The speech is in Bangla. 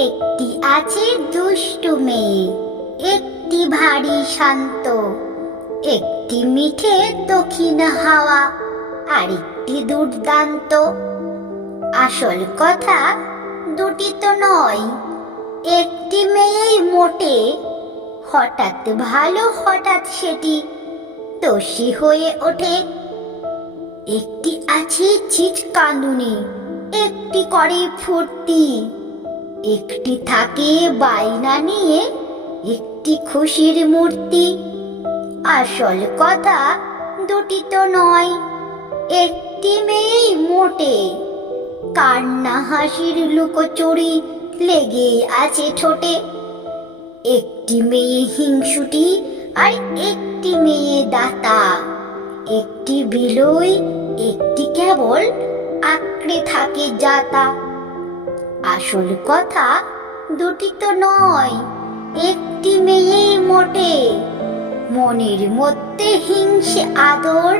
একটি আছে দুষ্টু মেয়ে, একটি ভারী শান্ত, একটি মিঠে দক্ষিণ হাওয়া, আরেকটি দুর্দান্ত। আসল কথা দুটি তো নয়, একটি মেয়েই মোটে। হঠাৎ ভালো, হঠাৎ সেটি দোষী হয়ে ওঠে। একটি আছে চিৎ কাঁদুনি, একটি করে ফুর্তি, একটি থাকে বায়না নিয়ে, একটি খুশির মূর্তি। আসল কথা দুটি তো নয়, একটি মেয়েই মোটে। কান্না হাসির লুকোচুরি লেগে আছে ঠোঁটে। একটি মেয়ে হিংসুটি, আর একটি মেয়ে দাতা, একটি বিলই, একটি কেবল আঁকড়ে থাকে যাতা। আসল কথা দুটি তো নয়, একটি মেয়ে মোটে। মনের মধ্যে হিংসে আদর